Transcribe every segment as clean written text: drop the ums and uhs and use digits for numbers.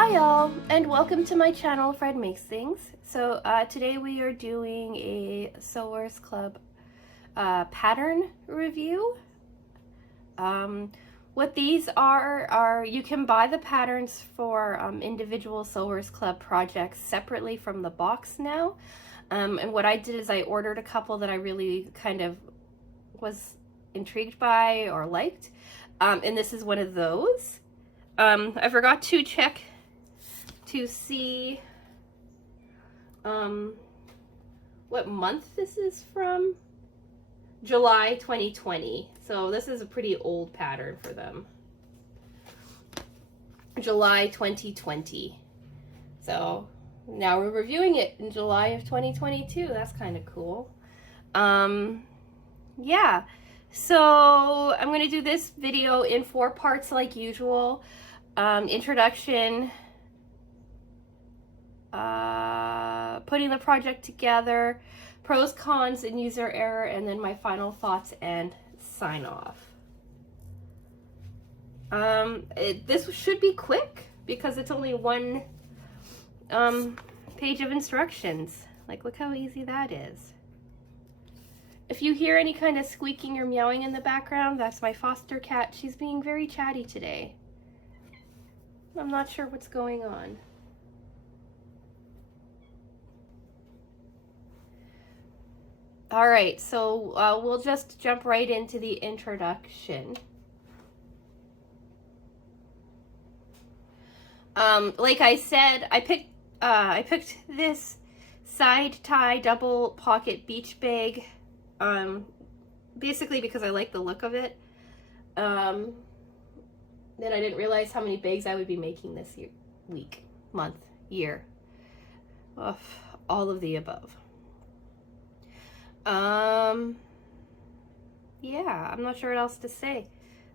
Hi y'all, and welcome to my channel, Fred Makes Things. So today we are doing a Sewers Club pattern review. What these are you can buy the patterns for individual Sewers Club projects separately from the box now. And what I did is I ordered a couple that I really kind of was intrigued by or liked. And this is one of those. I forgot to check to see what month this is from. July 2020. So this is a pretty old pattern for them. July 2020. So now we're reviewing it in July of 2022. That's kind of cool. Yeah. So I'm going to do this video in 4 parts like usual. Introduction, putting the project together, pros, cons, and user error, and then my final thoughts and sign off. This should be quick because it's only 1 page of instructions. Like, look how easy that is. If you hear any kind of squeaking or meowing in the background, that's my foster cat. She's being very chatty today. I'm not sure what's going on. All right, so we'll just jump right into the introduction. Like I said, I picked this side tie double pocket beach bag, basically because I like the look of it. Then I didn't realize how many bags I would be making this year, week, month, year. All of the above. Yeah, I'm not sure what else to say.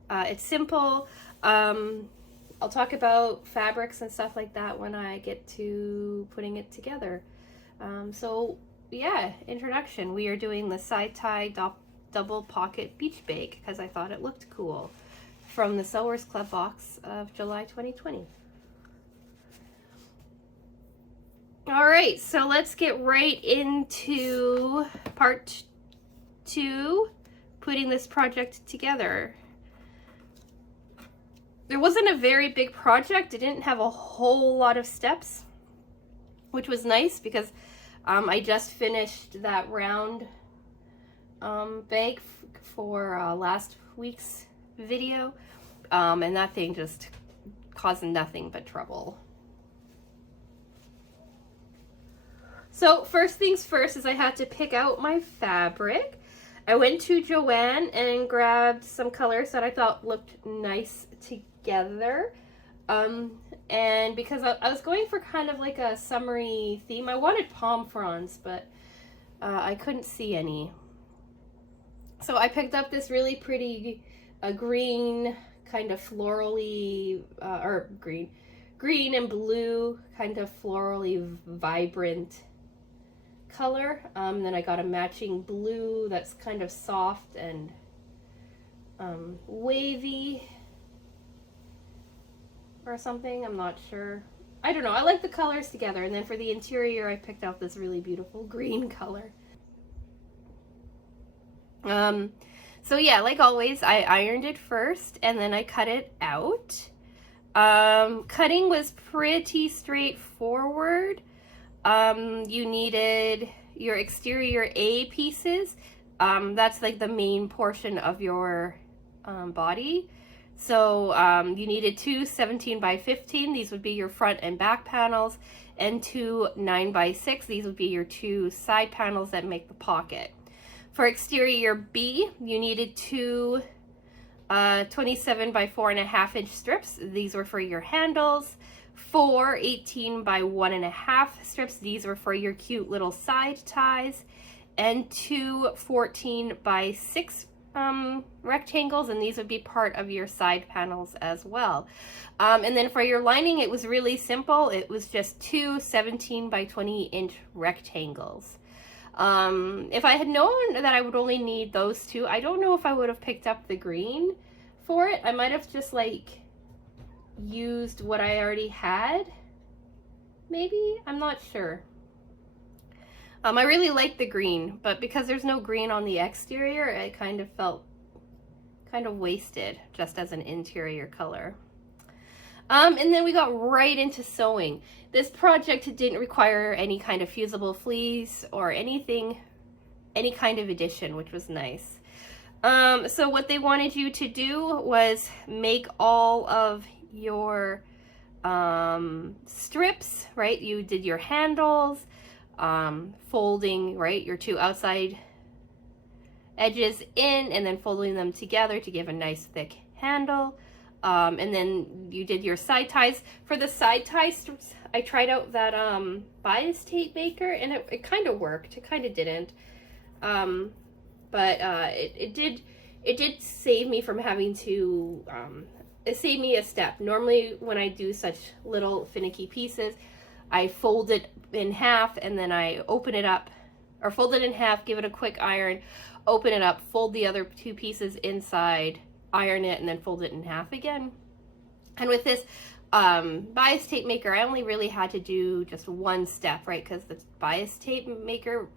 It's simple. I'll talk about fabrics and stuff like that when I get to putting it together. So yeah, introduction. We are doing the side tie double pocket beach bag because I thought it looked cool, from the Sewers Club box of July 2020. All right, so let's get right into part 2, putting this project together. There wasn't a very big project. It didn't have a whole lot of steps, which was nice because I just finished that round bag for last week's video, and that thing just caused nothing but trouble. So first things first is I had to pick out my fabric. I went to Joann and grabbed some colors that I thought looked nice together. And because I was going for kind of like a summery theme, I wanted palm fronds, but I couldn't see any. So I picked up this really pretty green, kind of florally, or green and blue, kind of florally vibrant color. Then I got a matching blue that's kind of soft and wavy or something. I'm not sure. I don't know. I like the colors together. And then for the interior, I picked out this really beautiful green color. So yeah, like always, I ironed it first and then I cut it out. Cutting was pretty straightforward. You needed your exterior A pieces. That's like the main portion of your body. So you needed 2 17 by 15. These would be your front and back panels, and 2 9 by 6. These would be your 2 side panels that make the pocket. For exterior B, you needed 2 27 by 4.5 inch strips. These were for your handles. 4 18 by 1.5 strips. These were for your cute little side ties. And 2 14 by 6 rectangles, and these would be part of your side panels as well. And then for your lining, it was really simple. It was just 2 17 by 20 inch rectangles. If I had known that I would only need those 2, I don't know if I would have picked up the green for it. I might have just like used what I already had. Maybe? I'm not sure. I really like the green, but because there's no green on the exterior, it kind of felt kind of wasted just as an interior color. And then we got right into sewing. This project didn't require any kind of fusible fleece or anything, any kind of addition, which was nice. So what they wanted you to do was make all of your strips, right? You did your handles, folding, right, your two outside edges in and then folding them together to give a nice thick handle. And then you did your side ties. For the side ties, I tried out that bias tape maker, and it kind of worked. It kind of didn't. But it did save me from having to, it saved me a step. Normally when I do such little finicky pieces, I fold it in half and then I open it up, or fold it in half, give it a quick iron, open it up, fold the other two pieces inside, iron it, and then fold it in half again. And with this bias tape maker, I only really had to do just one step, right? Because the bias tape maker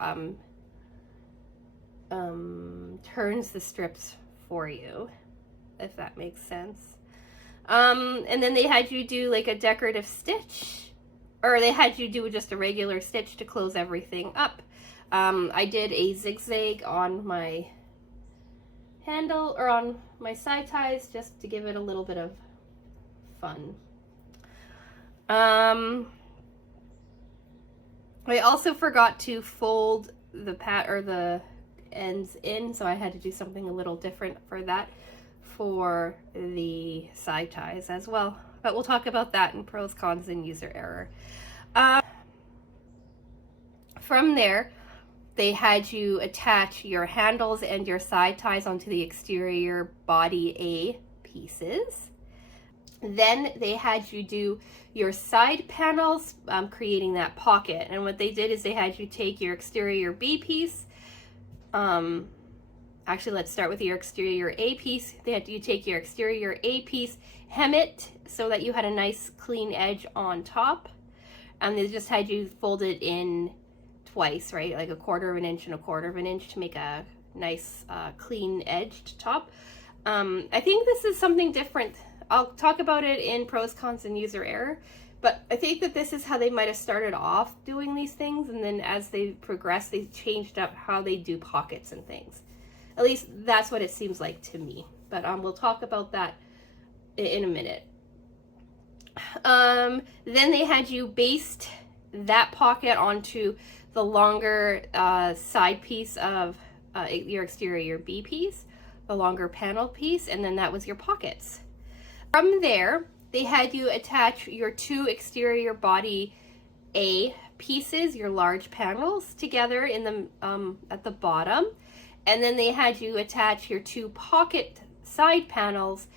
turns the strips for you, if that makes sense. And then they had you do like a decorative stitch, or they had you do just a regular stitch to close everything up. I did a zigzag on my handle, or on my side ties, just to give it a little bit of fun. I also forgot to fold the ends in, so I had to do something a little different for that for the side ties as well. But we'll talk about that in pros, cons, and user error. From there, they had you attach your handles and your side ties onto the exterior body A pieces. Then they had you do your side panels, creating that pocket. And what they did is they had you take your exterior B piece. Actually, let's start with your exterior A piece. They had you take your exterior A piece, hem it so that you had a nice clean edge on top. And they just had you fold it in twice, right? Like 1/4 of an inch and 1/4 of an inch to make a nice clean edged top. I think this is something different. I'll talk about it in pros, cons, and user error, but I think that this is how they might have started off doing these things, and then as they progressed, they changed up how they do pockets and things. At least that's what it seems like to me, but we'll talk about that in a minute. Then they had you baste that pocket onto the longer side piece of your exterior B piece, the longer panel piece, and then that was your pockets. From there, they had you attach your two exterior body A pieces, your large panels, together in the at the bottom, and then they had you attach your two pocket side panels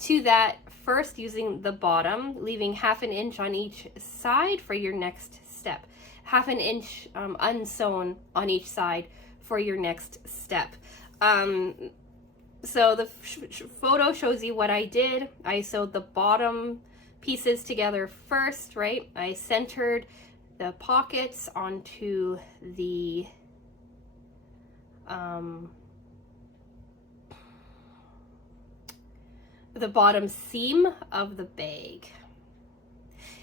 to that first using the bottom, leaving 1/2 inch on each side for your next step. 1/2 inch unsewn on each side for your next step. So the photo shows you what I did. I sewed the bottom pieces together first, right? I centered the pockets onto the bottom seam of the bag.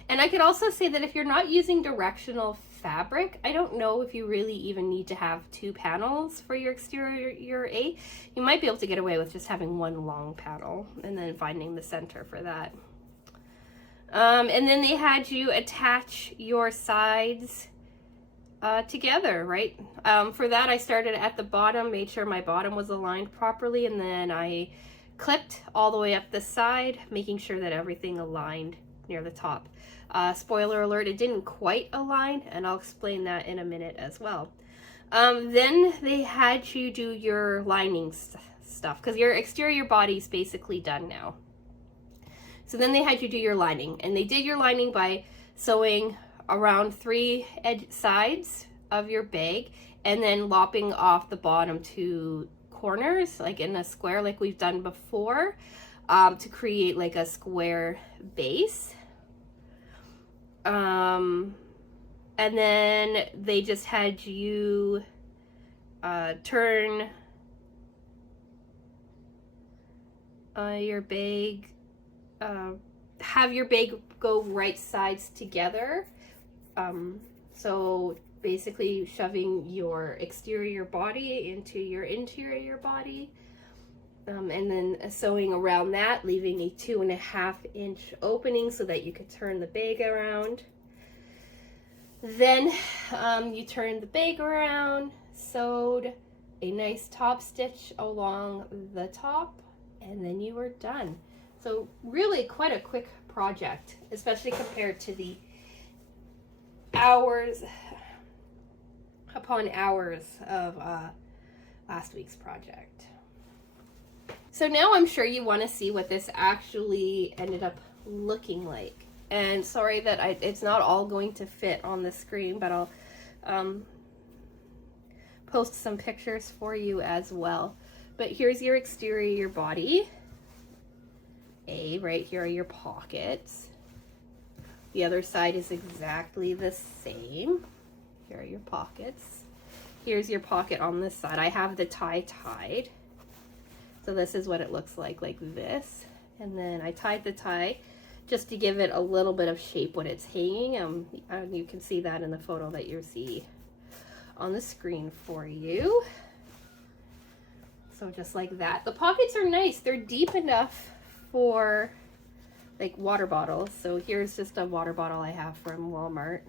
And I could also say that if you're not using directional fabric, I don't know if you really even need to have two panels for your exterior A. You might be able to get away with just having one long panel and then finding the center for that. And then they had you attach your sides together, right? For that, I started at the bottom, made sure my bottom was aligned properly, and then I clipped all the way up the side, making sure that everything aligned near the top. Spoiler alert, it didn't quite align, and I'll explain that in a minute as well. Then they had you do your lining stuff, because your exterior body's basically done now. So then they had you do your lining, and they did your lining by sewing around 3 sides of your bag, and then lopping off the bottom 2 corners, like in a square like we've done before. to create like a square base. And then they just had you turn your bag, have your bag go right sides together. So basically shoving your exterior body into your interior body. And then sewing around that, leaving a 2.5-inch opening so that you could turn the bag around. Then you turned the bag around, sewed a nice top stitch along the top, and then you were done. So really quite a quick project, especially compared to the hours upon hours of last week's project. So now I'm sure you want to see what this actually ended up looking like. And sorry that it's not all going to fit on the screen, but I'll post some pictures for you as well. But here's your exterior body. Right here are your pockets. The other side is exactly the same. Here are your pockets. Here's your pocket on this side. I have the tie tied. So this is what it looks like this. And then I tied the tie just to give it a little bit of shape when it's hanging. And you can see that in the photo that you see on the screen for you. So just like that. The pockets are nice. They're deep enough for like water bottles. So here's just a water bottle I have from Walmart.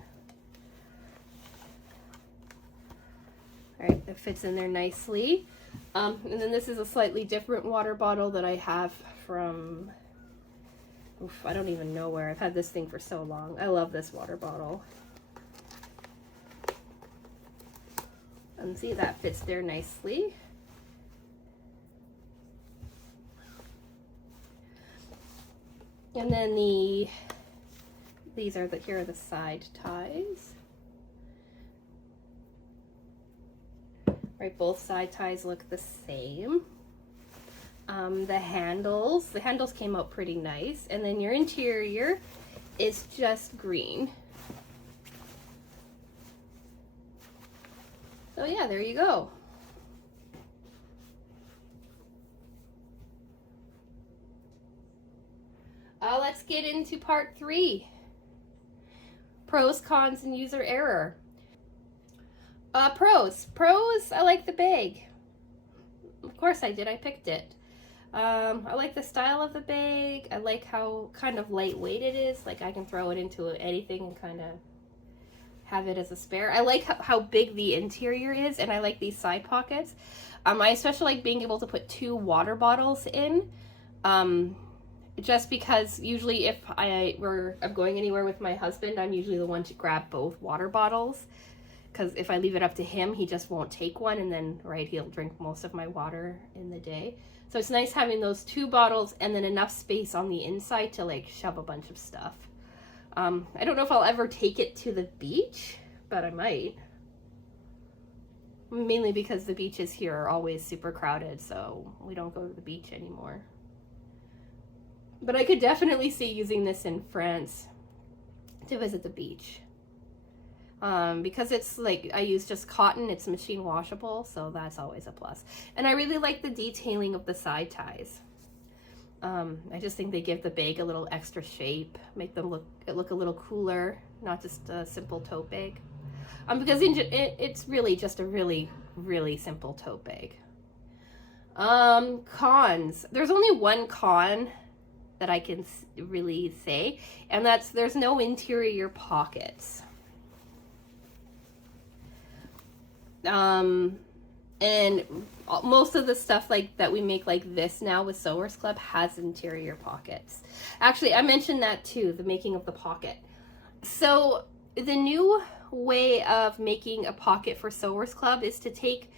All right, it fits in there nicely. And then this is a slightly different water bottle that I have from, I don't even know where. I've had this thing for so long. I love this water bottle. And see, that fits there nicely. And then here are the side ties. Right, both side ties look the same. The handles came out pretty nice. And then your interior is just green. So yeah, there you go. Let's get into part 3. Pros, cons, and user error. Pros, I like the bag. Of course I did, I picked it. I like the style of the bag. I like how kind of lightweight it is. Like I can throw it into anything and kind of have it as a spare. I like how big the interior is, and I like these side pockets. I especially like being able to put 2 water bottles in. Just because usually if I'm going anywhere with my husband, I'm usually the one to grab both water bottles. Because if I leave it up to him, he just won't take one, and then, right, he'll drink most of my water in the day. So it's nice having those 2 bottles and then enough space on the inside to like shove a bunch of stuff. I don't know if I'll ever take it to the beach, but I might. Mainly because the beaches here are always super crowded, so we don't go to the beach anymore. But I could definitely see using this in France to visit the beach. Because it's like, I use just cotton, it's machine washable, so that's always a plus. And I really like the detailing of the side ties. I just think they give the bag a little extra shape, make them look a little cooler, not just a simple tote bag. Because it's really just a really, really simple tote bag. Cons. There's only one con that I can really say, and that's there's no interior pockets. And most of the stuff like that we make like this now with Sewers Club has interior pockets. Actually, I mentioned that too, the making of the pocket. So the new way of making a pocket for Sewers Club is to take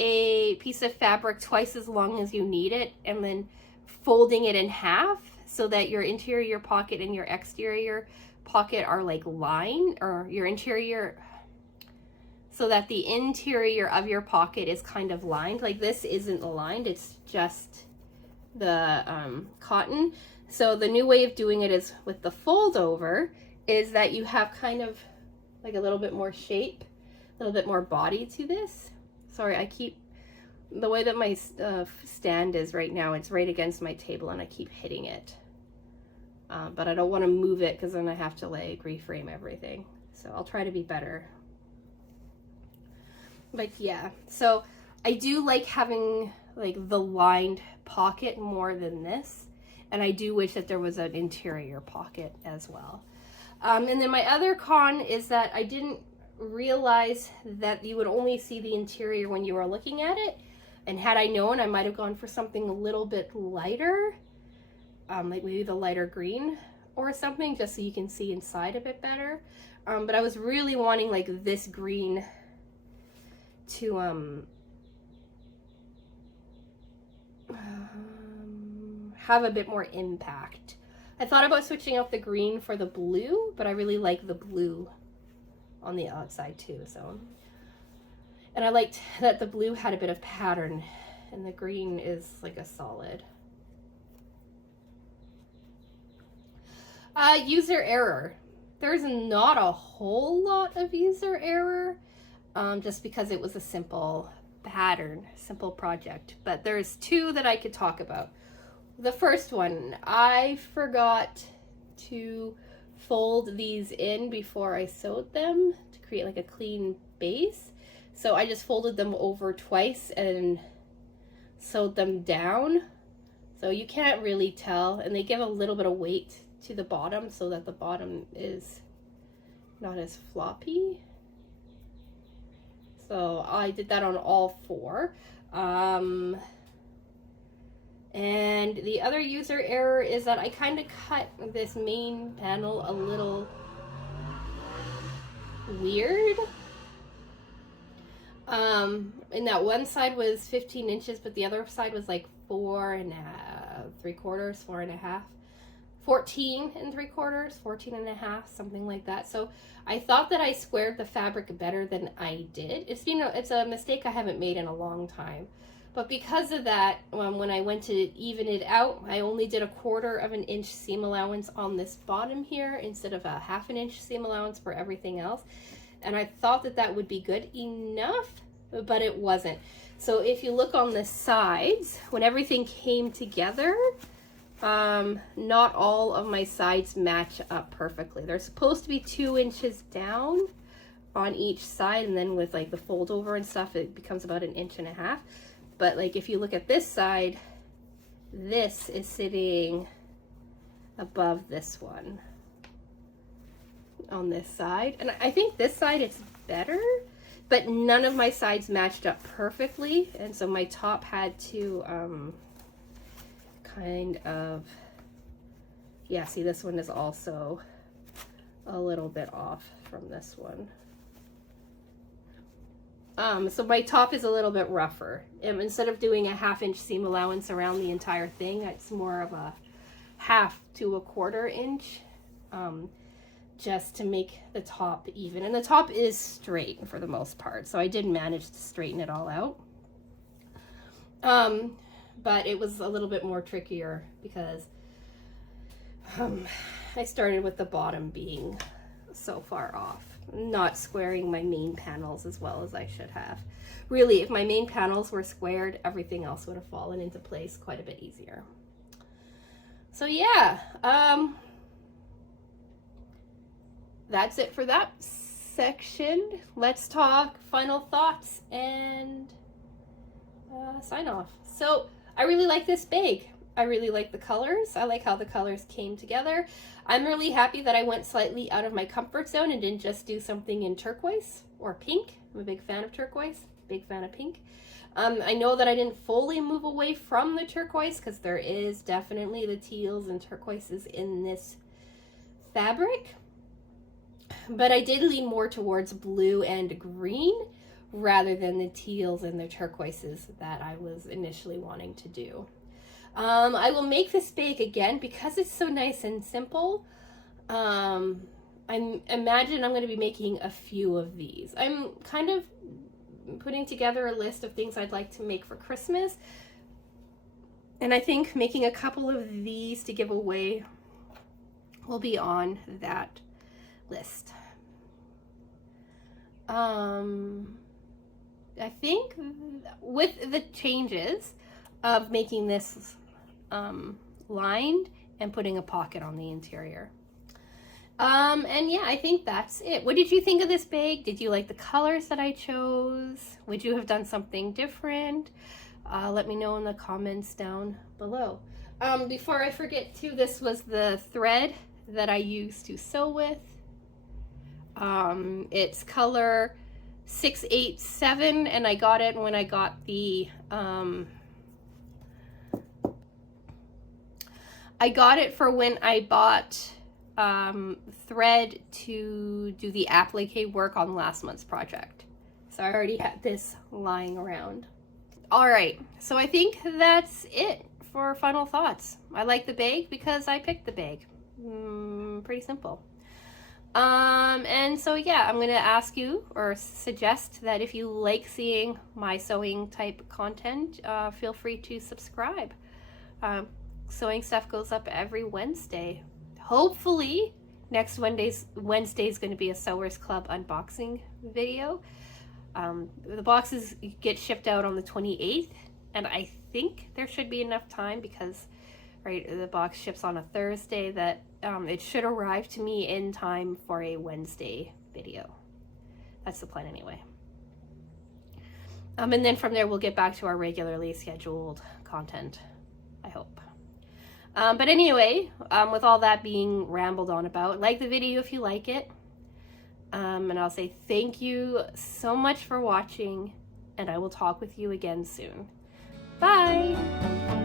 a piece of fabric twice as long as you need it and then folding it in half so that your interior pocket and your exterior pocket are like lined, or your interior, so that the interior of your pocket is kind of lined. Like this isn't lined, it's just cotton. So the new way of doing it is with the fold over, is that you have kind of like a little bit more shape, a little bit more body to this. Sorry, I keep, the way that my stand is right now, it's right against my table and I keep hitting it. But I don't want to move it because then I have to like reframe everything. So I'll try to be better. But yeah, so I do like having like the lined pocket more than this. And I do wish that there was an interior pocket as well. And then my other con is that I didn't realize that you would only see the interior when you were looking at it. And had I known, I might have gone for something a little bit lighter, like maybe the lighter green or something, just so you can see inside a bit better. But I was really wanting like this green to have a bit more impact. I thought about switching out the green for the blue, but I really like the blue on the outside too. So, and I liked that the blue had a bit of pattern and the green is like a solid. User error. There's not a whole lot of user error, just because it was a simple pattern, simple project. But there's two that I could talk about. The first one, I forgot to fold these in before I sewed them to create like a clean base. So I just folded them over twice and sewed them down. So you can't really tell, and they give a little bit of weight to the bottom so that the bottom is not as floppy. So I did that on all four. And the other user error is that I kind of cut this main panel a little weird. And that one side was 15 inches, but the other side was like 4 3/4, 4.5. 14 3/4, 14.5, something like that. So I thought that I squared the fabric better than I did. It's a mistake I haven't made in a long time. But because of that, when I went to even it out, I only did 1/4 inch seam allowance on this bottom here instead of a 1/2 inch seam allowance for everything else. And I thought that that would be good enough, but it wasn't. So if you look on the sides, when everything came together, not all of my sides match up perfectly. They're supposed to be 2 inches down on each side, and then with like the fold over and stuff, it becomes about 1.5 inches. But like if you look at this side, this is sitting above this one on this side. And I think this side it's better, but none of my sides matched up perfectly. And so my top had to kind of, yeah, see this one is also a little bit off from this one. So my top is a little bit rougher. Instead of doing a 1/2 inch seam allowance around the entire thing, it's more of a 1/2 to 1/4 inch, just to make the top even. And the top is straight for the most part, so I did manage to straighten it all out. But it was a little bit more trickier because I started with the bottom being so far off, not squaring my main panels as well as I should have. Really, if my main panels were squared, everything else would have fallen into place quite a bit easier. So yeah, that's it for that section. Let's talk final thoughts and sign off. So I really like this bag. I really like the colors. I like how the colors came together. I'm really happy that I went slightly out of my comfort zone and didn't just do something in turquoise or pink. I'm a big fan of turquoise, big fan of pink. I know that I didn't fully move away from the turquoise because there is definitely the teals and turquoises in this fabric. But I did lean more towards blue and green rather than the teals and the turquoises that I was initially wanting to do. I will make this bag again because it's so nice and simple. I imagine I'm going to be making a few of these. I'm kind of putting together a list of things I'd like to make for Christmas. And I think making a couple of these to give away will be on that list. I think with the changes of making this lined and putting a pocket on the interior. And yeah, I think that's it. What did you think of this bag? Did you like the colors that I chose? Would you have done something different? Let me know in the comments down below. Before I forget too, this was the thread that I used to sew with. It's color 687, and I got it when I got the I got it for when I bought thread to do the applique work on last month's project. So I already had this lying around. All right, so I think that's it for final thoughts. I like the bag because I picked the bag. Pretty simple. And so yeah, I'm gonna ask you or suggest that if you like seeing my sewing type content, feel free to subscribe. Sewing stuff goes up every Wednesday. Hopefully next Wednesday's going to be a Sewers Club unboxing video. The boxes get shipped out on the 28th, and I think there should be enough time because the box ships on a Thursday that it should arrive to me in time for a Wednesday video. That's the plan anyway. And then from there we'll get back to our regularly scheduled content, I hope. But anyway, with all that being rambled on about, like the video if you like it. And I'll say thank you so much for watching, and I will talk with you again soon. Bye!